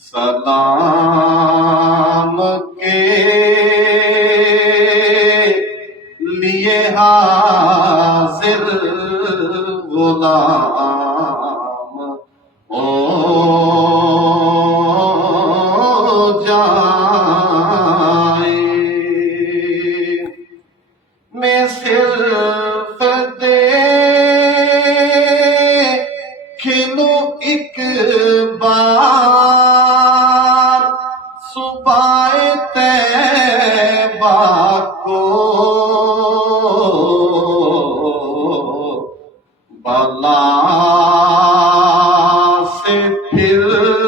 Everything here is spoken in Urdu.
سلام کے لیے حاضر غلام ہو جائیں۔ میں صرف کھلوں ایک بار صبح طیبہ کو، بلا سے پھر